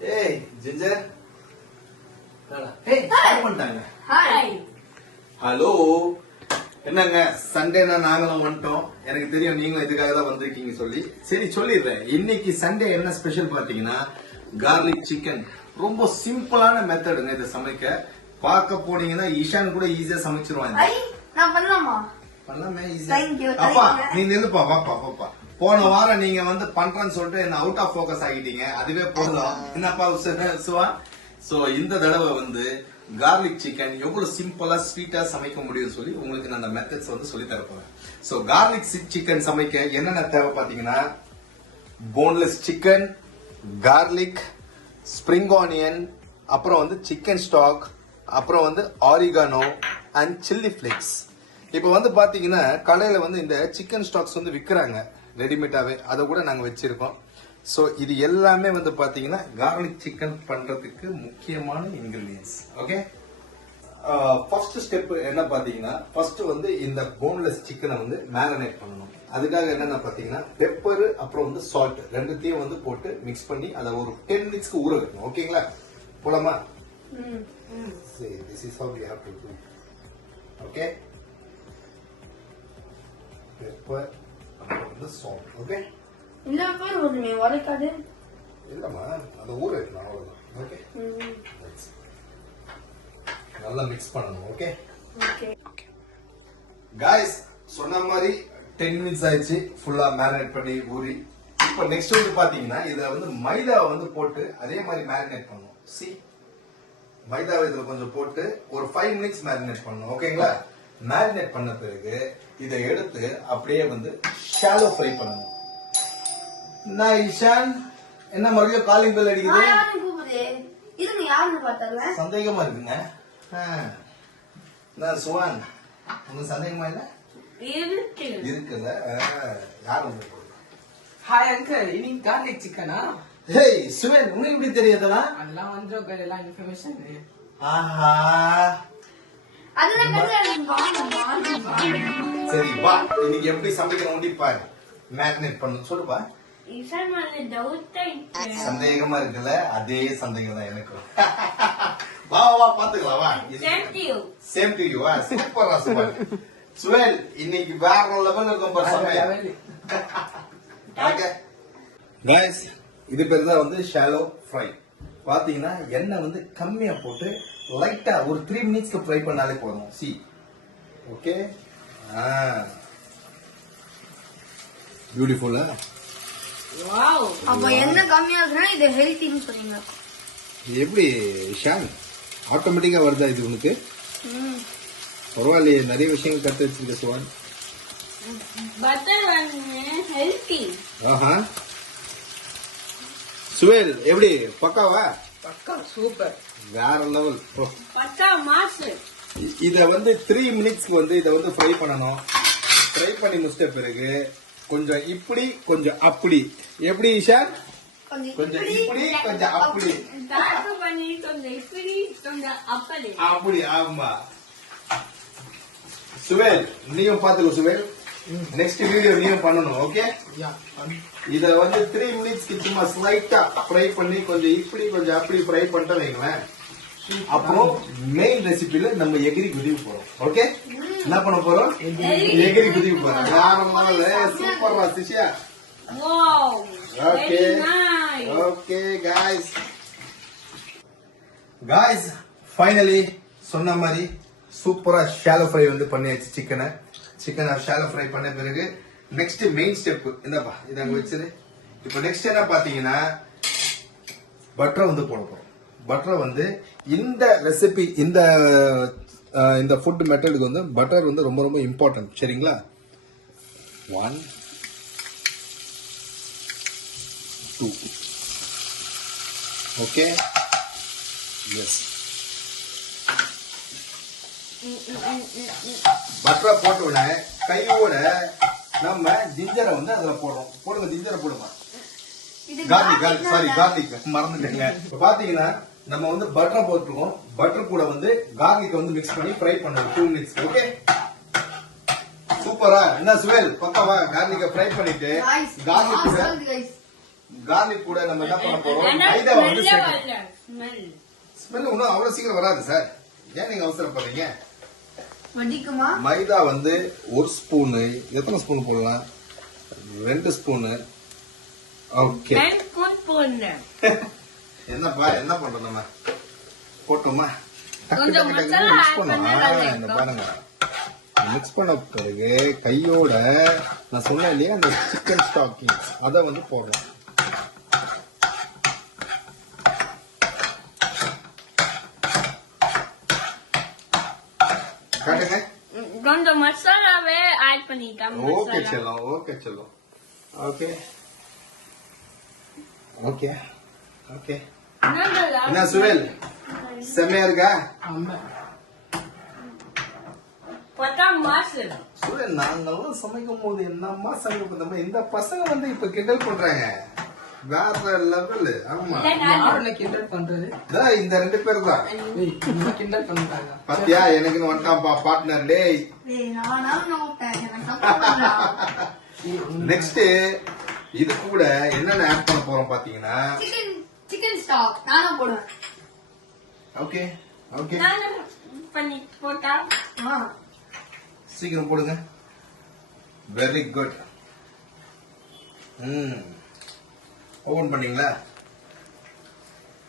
Hey, Ginger. Hey, start பண்ணிட்டாங்க. Hi. Hello. என்னங்க சண்டேனா நாங்களும் வந்துட்டோம். எனக்கு தெரியும் நீங்களும் இதுக்காக தான் வந்திருக்கீங்க சொல்லி. சரி சொல்லிடுறேன். இன்னைக்கு சண்டே என்ன ஸ்பெஷல் பாத்தீங்கன்னா கார்லிக் சிக்கன். ரொம்ப சிம்பிளான மெத்தடுங்க இதை சமைக்க. பார்க்க போனீங்கன்னா ஈஷான் கூட ஈஸியா சமைச்சிருவாங்க. ஐ நான் பண்ணலாமா? பண்ணலாமே Thank ஈஸியா. you. அப்பா நீ நில்லுப்பா வாப்பா. போன வாரம் நீங்க வந்து பண்றேன்னு சொல்லிட்டு என்ன அவுட் ஆஃப் போக்கஸ் ஆகிட்டீங்க. அதுவே போதும். என்னப்பா சுவா? சோ இந்த தடவை வந்து கார்லிக் சிக்கன் எவ்வளவு சிம்பிளா ஸ்வீட்டா சமைக்க முடியும் சொல்லி உங்களுக்கு நான் அந்த மெத்தட்ஸ் வந்து சொல்லி தர போறேன். சோ கார்லிக் சிக்கன் சமைக்க என்னென்ன தேவை பாத்தீங்கன்னா boneless chicken, garlic, spring onion, அப்புறம் வந்து சிக்கன் ஸ்டாக், அப்புறம் வந்து ஆரிகானோ அண்ட் சில்லி ஃபிளேக்ஸ். இப்போ வந்து பாத்தீங்கன்னா கடையில வந்து இந்த சிக்கன் ஸ்டாக்ஸ் வந்து விற்கிறாங்க ரெடிமேடாவே, அதை கூட நாங்க வச்சிருக்கோம். ஸோ இது எல்லாமே வந்து பாத்தீங்கன்னா கார்லிக் சிக்கன் பண்றதுக்கு முக்கியமான இன்கிரீடியன்ஸ். ஓகே, ஃபர்ஸ்ட் ஸ்டெப் என்ன பாத்தீங்கன்னா ஃபர்ஸ்ட் வந்து இந்த போன்லெஸ் சிக்கனை வந்து மேரினேட் பண்ணணும். அதுக்காக என்னென்ன பாத்தீங்கன்னா பெப்பர் அப்புறம் வந்து சால்ட் ரெண்டுத்தையும் வந்து போட்டு மிக்ஸ் பண்ணி அதை ஒரு 10 மினிட்ஸ்க்கு ஊற வைக்கணும். ஓகேங்களா, போலாமா? சரி, this is how we have to do. Okay, pepper அப்புறம் வந்து salt. Okay, இந்த பேர் ஒண்ணுமே வரைக்காது. இல்லம்மா அதை ஊற வைக்கணும் அவ்வளவுதான். ஓகே, நல்லா மிக்ஸ் பண்ணணும். ஓகே ஓகே காய்ஸ், சொன்ன மாதிரி 10 மினிட்ஸ் ஆயிடுச்சு ஃபுல்லா மேரினேட் பண்ணி ஊறி. இப்போ நெக்ஸ்ட் வந்து பாத்தீங்கன்னா இத வந்து மைதாவை வந்து போட்டு அதே மாதிரி மேரினேட் பண்ணணும். சி, மைதாவை இதுல கொஞ்சம் போட்டு ஒரு 5 மினிட்ஸ் மேரினேட் பண்ணணும். ஓகேங்களா, மேரினேட் பண்ண பிறகு இதை எடுத்து அப்படியே வந்து ஷாலோ ஃப்ரை பண்ணணும். நான் இஷான் என்ன மறுபடியும் காலிங் பெல் அடிக்குது? யாரு கூப்பிடுது? இது யாருன்னு பார்த்தால சந்தேகமா இருக்குங்க. நான் சுவான், உங்களுக்கு சந்தேகமா இல்ல? இருக்குல்ல, யார் வந்து? ஹாய் அங்கிள், இன்னைக்கு கார்லிக் சிக்கனா? ஹேய் சுவன், உங்களுக்கு எப்படி தெரியாதா? அதெல்லாம் வந்து எல்லாம் இன்ஃபர்மேஷன். ஆஹா, அதுதான் சரி வா, இன்னைக்கு எப்படி சமைக்கணும் பாரு. மேரினேட் பண்ணு சொல்லுப்பா. இசான் மேல டவுட் ஆயிடுச்சு. சந்தேகமா இருக்குல்ல, அதே சந்தேகம் தான் எனக்கு. வா பாத்துக்கலாம் வா. Same to you. சூப்பரா சுவன். சுவன் இன்னைக்கு வேற லெவல்ல இருக்கும் பாரு சமையல். ஓகே गाइस, இது பேர் தான் வந்து ஷாலோ ஃப்ரை. பாத்தீங்கன்னா எண்ணெய் வந்து கம்மியா போட்டு லைட்டா ஒரு 3 மினிட்ஸ்க்கு ஃப்ரை பண்ணாலே போதும். சி, ஓகே, பியூட்டிஃபுல்லா. வாவ், அப்ப என்ன கம்மியா இருக்குன்னா இது ஹெல்த்தின்னு சொல்றீங்க. எப்படி ஷான் ஆட்டோமேட்டிக்கா வருதா இது உனக்கு? பரவாயில்லையே, நிறைய விஷயங்கள் கத்து வச்சிருக்க சுவான். பட்டர் வந்து ஹெல்த்தி. ஆஹா, சுவேல் எப்படி பக்காவா? பக்கா சூப்பர், வேற லெவல். பட்டா மாசு. இத வந்து 3 மினிட்ஸ்க்கு வந்து இத வந்து ஃப்ரை பண்ணணும். ஃப்ரை பண்ணி முடிச்சிட்ட பிறகு கொஞ்சம் இப்படி கொஞ்சம் அப்படி. எப்படி ஈஷான்? கொஞ்சம் இப்படி கொஞ்சம் அப்படி. டாக்கு பண்ணி கொஞ்சம் இப்படி கொஞ்சம் அப்படி. அப்படி, ஆமா. சுவேல் நீயும் பாத்துக்கோ சுவேல். நெக்ஸ்ட் வீடியோ நீயும் பண்ணணும். ஓகே, இத வந்து 3 மினிட்ஸ்க்கு சும்மா ஸ்லைட்டா ஃப்ரை பண்ணி கொஞ்சம் இப்படி கொஞ்சம் அப்படி ஃப்ரை பண்ணிட்டு வைங்களேன். அப்புறம் மெயின் ரெசிபில நம்ம எகிரி குதிவு போறோம். ஓகே, என்ன பண்ண போறோம்? எகிரி குதிவு போறோம். வேற சூப்பரா சிஷியா. Wow, okay okay guys finally சொன்ன மாதிரி சூப்பரா ஷாலோ ஃப்ரை வந்து பண்ணியாச்சு. சிக்கனை ஷாலோ ஃப்ரை பண்ண பிறகு நெக்ஸ்ட் மெயின் ஸ்டெப் என்னப்பா, இத அங்க வச்சிரு. இப்போ நெக்ஸ்ட் என்ன பாத்தீங்கன்னா பட்டரை வந்து போட போறோம். பட்டரை வந்து இந்த ரெசிபி இந்த ஃபுட் மெத்தடுக்கு வந்து பட்டர் வந்து ரொம்ப ரொம்ப இம்பார்ட்டன்ட். சரிங்களா, 1 2 ஓகே, எஸ். பட்டரை போட்ட உடனே கையோட நம்ம ஜிஞ்சரை வந்து அதுல போடுறோம். போடுங்க, ஜிஞ்சரை போடுங்க. கார்லிக் மறந்துட்டேங்க. இப்ப பாத்தீங்கன்னா நம்ம வந்து பட்டர் போட்டுருக்கோம். பட்டர் கூட வந்து கார்லிக் வந்து மிக்ஸ் பண்ணி ஃப்ரை பண்ணுவோம் 2 மினிட்ஸ். ஓகே, சூப்பரா. என்ன சுவேல் பக்காவா? கார்லிக்க ஃப்ரை பண்ணிட்டு கார்லிக் கூட கார்லிக் கூட நம்ம என்ன பண்ண போறோம், ஆனா மைதாவை வந்து smell சேர்க்கணும். வரல. Smell. ஸ்மெல் ஒன்றும் அவ்வளவு சீக்கிரம் வராது சார். ஏன் நீங்க அவசரப்படுறீங்க? வடிக்குமா? மைதா வந்து 1 ஸ்பூனு, எத்தனை ஸ்பூன் போடலாம்? 2 ஸ்பூனு. ஓகே. 10 spoon போடுறேன். என்னப்பா என்ன பண்றோம் நம்ம? போட்டோமா? கொஞ்சம் மசாலா மிக்ஸ் add பண்ணோம். பண்ணா நல்லா இந்த இருக்கும். பாருங்க. மிக்ஸ் பண்ண பிறகு கையோட நான் சொன்னேன் இல்லையா அந்த சிக்கன் ஸ்டாக்கிங் அதை வந்து போடுறோம். காட்டுங்க. கொஞ்சம் மசாலாவே ஆட் பண்ணிட்டேன். ஓகே செல்லம், ஓகே செல்லம். Okay okay okay. என்ன சுவேல், செம்மையா இருக்கா? ஆமா. பட்டா மாசு. சுவேல், நாங்கெல்லாம் சமைக்கும் போது என்னம்மா சமைப்போம். இந்த பசங்க வந்து இப்ப கிண்டல் பண்றாங்க, வேற லெவல். ஆமா, யாருல கிண்டல் பண்றது? இந்த 2 பேர் தான். ஏய், இவங்க கிண்டல் பண்றாங்க. பாத்தியா, எனக்குன்னு வந்துட்டான்ப்பா பார்ட்னர். டேய், நெக்ஸ்ட் இது கூட என்னென்ன ஆட் பண்ண போறோம் பாத்தீங்கன்னா, சிக்கன் ஸ்டாக் நானும் போடுவேன். ஓகே ஓகே, நானும் பண்ணி போட்டா சீக்கிரம் போடுங்க. Very good. ஓபன் பண்ணீங்களா?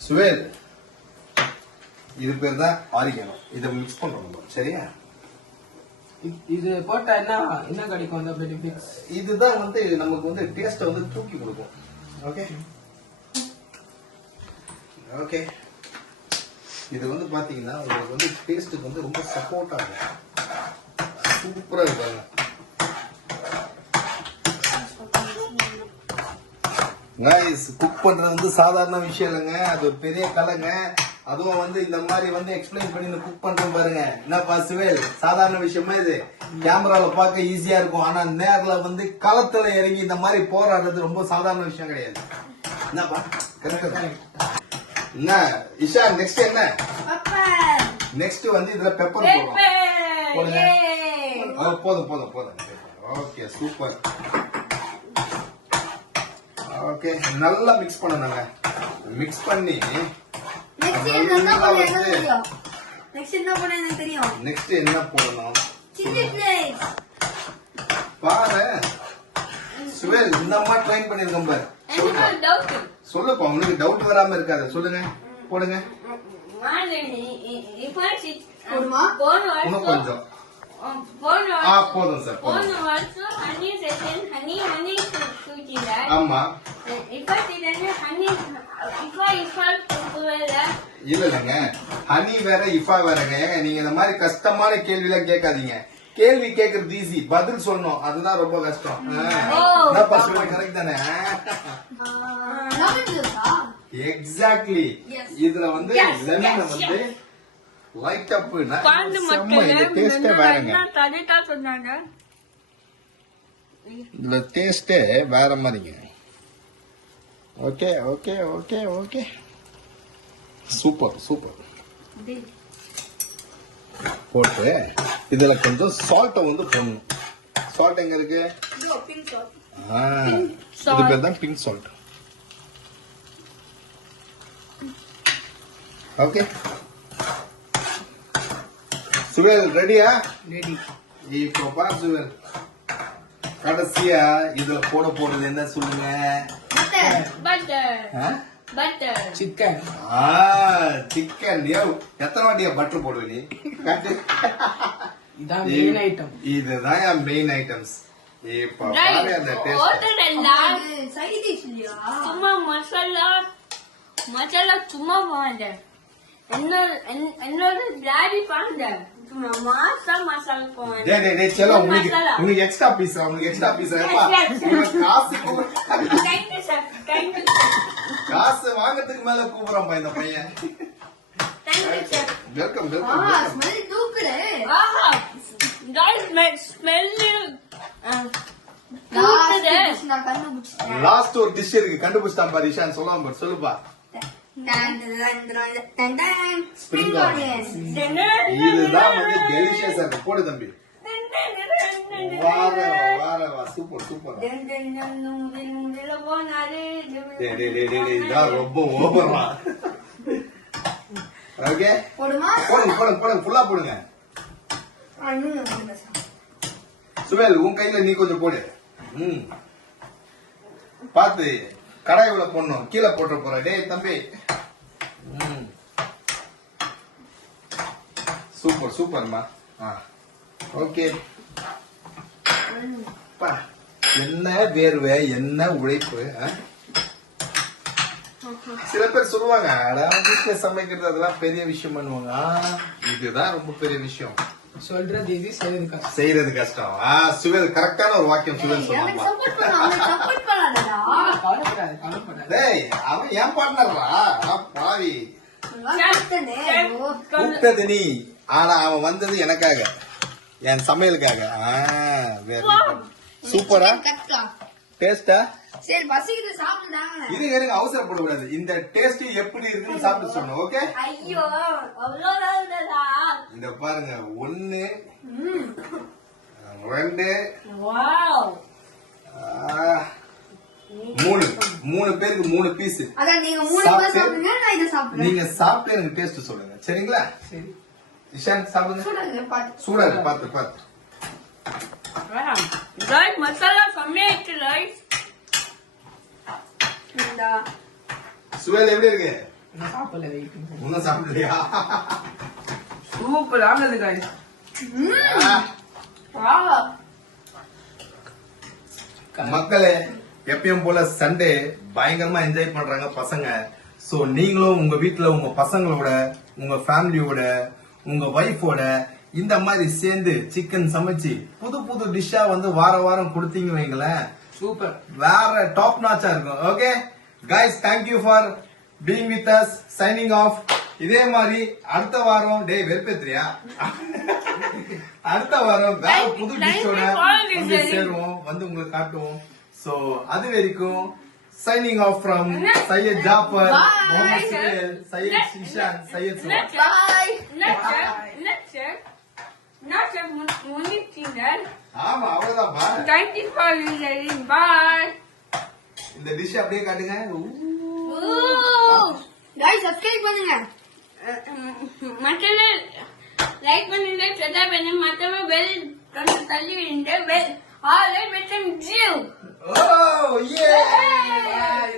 சுவேல், இது பேர் தான் ஆரிகனோ. இதை மிக்ஸ் பண்றோம் நம்ம, சரியா? இது போட்டா என்ன கிடைக்கும் அந்த பெனிஃபிட்ஸ்? இதுதான் வந்து நமக்கு வந்து டேஸ்ட் வந்து தூக்கி கொடுக்கும். Okay okay. இது வந்து பாத்தீங்கன்னா உங்களுக்கு வந்து டேஸ்ட்டுக்கு வந்து ரொம்ப சப்போர்ட் ஆகும். சூப்பரா இருப்பாங்க. கைஸ், குக் பண்றது வந்து சாதாரண விஷயம் இல்லைங்க, அது ஒரு பெரிய கலைங்க. அதுவும் வந்து இந்த மாதிரி வந்து எக்ஸ்பிளைன் பண்ணி குக் பண்றோம் பாருங்க. என்னப்பா சுவேல், சாதாரண விஷயமா இது? கேமரால பார்க்க ஈஸியா இருக்கும், ஆனா நேர்ல வந்து களத்துல இறங்கி இந்த மாதிரி போராடுறது ரொம்ப சாதாரண விஷயம் கிடையாது. என்னப்பா என்ன இஷா, நெக்ஸ்ட் என்ன? நெக்ஸ்ட் வந்து இதுல பெப்பர் போடுங்க. போதும் போதும் போதும். Okay, super. ஓகே, நல்லா மிக்ஸ் பண்ணணுங்க. மிக்ஸ் பண்ணி நெக்ஸ்ட் என்ன போடணும் பாரு. சுவேல், இந்த அம்மா ட்ரைன் பண்ணிருக்கோம் பாரு. சொல்லுப்பா, உனக்கு டவுட் வராம இருக்காது. சொல்லுங்க, போடுங்க. இன்னும் கொஞ்சம். போதும் சார், போதும். ஆமா, இல்ல இல்லங்க, ஹனி வேற இஃபா வேறங்க. ஏங்க நீங்க இந்த மாதிரி கஷ்டமான கேள்வி எல்லாம் கேட்காதீங்க. கேள்வி கேட்கறது ஈஸி, பதில் சொல்லணும் அதுதான் ரொம்ப கஷ்டம். என்னப்பா சொல்ல, கரெக்ட் தானே? எக்ஸாக்ட்லி. இதுல வந்து லெமன் வந்து லைட் அப் டேஸ்டே வேறங்க. இதுல டேஸ்டே வேற மாதிரிங்க. Okay okay okay okay, super super. போட்டு இதுல கொஞ்சம் சால்ட்டை வந்து போடணும். சால்ட் எங்க இருக்கு? இது பேர் தான் பிங்க் சால்ட். ஓகே சுவேல், ரெடியா? ரெடி. இப்போ பாரு சுவேல், கடைசியா இதுல போடுறது என்ன சொல்லுங்க? பட்டர். சிக்கன். சிக்கன். எத்தனை வாட்டியா பட்டர் போடுவ நீ? இதான் மெயின் ஐட்டம். இதுதான் என் மெயின் ஐட்டம்ஸ். இப்ப பாரு அந்த டேஸ்ட். சும்மா மசாலா சும்மா வாங்க. என்னோட டாடி பாருங்க, மசாலா போவாங்க. டேய் டேய் செல்லம், உனக்கு எக்ஸ்ட்ரா பீஸ், உனக்கு எக்ஸ்ட்ரா பீஸ். காசு வாங்கறதுக்கு மேல கூப்பிடுறான்பா இந்த பையன். Welcome welcome. லாஸ்ட் ஒரு டிஷ் இருக்கு, கண்டுபிடிச்சான் பாரு இஷான். சொல்லாம பாரு, சொல்லுப்பா. Spring onion. இதுதான் வந்து டெலிஷியஸா இருக்கு. போடு தம்பி. வா சூப்பர் சூப்பர். இதான் ரொம்ப ஓவரா. ஓகே போடுமா? போடுங்க ஃபுல்லா போடுங்க. சுவேல் உன் கையில நீ கொஞ்சம் போடு. பாத்து கடாயில போடணும், கீழே போட்டு போற. டேய் தம்பி. சூப்பர் சூப்பர்மா. ஓகே. என்ன வேர்வை என்ன உழைப்பு. சில பேர் சொல்லுவாங்க வீட்டுல சமைக்கிறது அதெல்லாம் பெரிய விஷயம் பண்ணுவாங்க. இதுதான் ரொம்ப பெரிய விஷயம். சொல்றது இது செய்யறது கஷ்டம். சுவேல் கரெக்டான ஒரு வாக்கியம் சுவேல் சொன்னாங்க. டேய் அவன் ஏன் பார்ட்னர்ரா பாவி. கூப்பிட்டது நீ, ஆனா அவன் வந்தது எனக்காக, என் சமையலுக்காக. சூப்பரா டேஸ்டா. சரி பசிக்குது சாப்பிடுறாங்க. இது அவசரப்பட கூடாது. இந்த டேஸ்ட் எப்படி இருக்குன்னு சாப்பிட்டு சொன்னோம். ஓகே. ஐயோ அவ்வளவுதான். இந்த பாருங்க 1 2 வாவ் 3 பேருக்கு 3 பீஸ். அதான் நீங்க 3 பேர் சாப்பிடுங்க, நான் இத சாப்பிடுறேன். நீங்க சாப்பிட்டு எனக்கு டேஸ்ட் சொல்லுங்க சரிங்களா? சரி இஷான் சாப்பிடுங்க. சூடா இருக்கு பாத்து. ரைட் மசாலா கம்மியாயிட்டு ரைட். இந்த சுவேல் எப்படி இருக்கு? நான் சாப்பிடல, வெயிட்டிங். இன்னும் சாப்பிடலையா? சூப்பர் ஆனது गाइस. வாவ் மக்களே எப்பயும் போல சண்டே பயங்கரமா என்ஜாய் பண்றாங்க பசங்க. சோ நீங்களும் உங்க வீட்டுல உங்க பசங்களோட, உங்க ஃபேமிலியோட, உங்க வைஃபோட இந்த மாதிரி சேர்ந்து சிக்கன் சமைச்சு புது புது டிஷ்ஷா வந்து வாரம் கொடுத்தீங்க வைங்களேன், சூப்பர் வேற டாப் நாச்சா இருக்கும். Okay guys, thank you for being with us. Signing off. இதே மாதிரி அடுத்த வாரம் டேய் வெறுப்பேத்திரியா? அடுத்த வாரம் வேற புது டிஷ்ஷோட வந்து சேருவோம், வந்து உங்களுக்கு காட்டுவோம். சோ அது வரைக்கும் signing off from Syed Jafar, Mohammed Suhail, Syed Ishan, Syed Suhail. Bye. ஆமா அவ்வளவுதான் பா. Thank you for listening. Bye. இந்த டிஷ் அப்படியே காட்டுங்க. Guys, subscribe பண்ணுங்க. மற்றவங்க லைக் பண்ணுங்க, சப்ஸ்கிரைப் பண்ணுங்க, மற்றவங்க பெல் கொஞ்சம் தள்ளி விடுங்க. Bell all button Jio. Oh yeah.